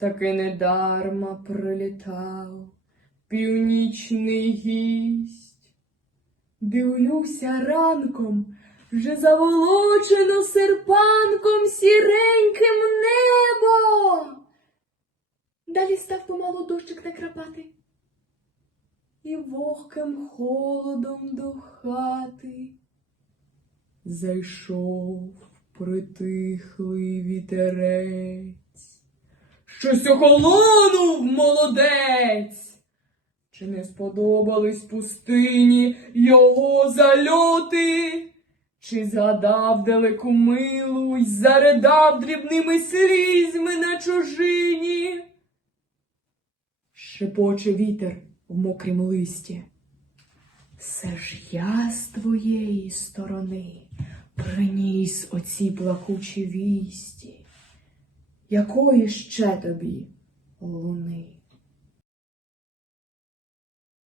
таки недарма прилітав північний гість. Дивлюся ранком, вже заволочено серпанком сіреньким небо. Далі став помалу дощик накрапати. І вогким холодом до хати зайшов притихлий вітерець. Щось охолонув молодець. Чи не сподобались пустині його зальоти? Чи згадав далеку милу й заридав дрібними слізьми на чужині? Шепоче вітер в мокрім листі. Все ж я з твоєї сторони приніс оці плакучі вісті. Якої ще тобі луни?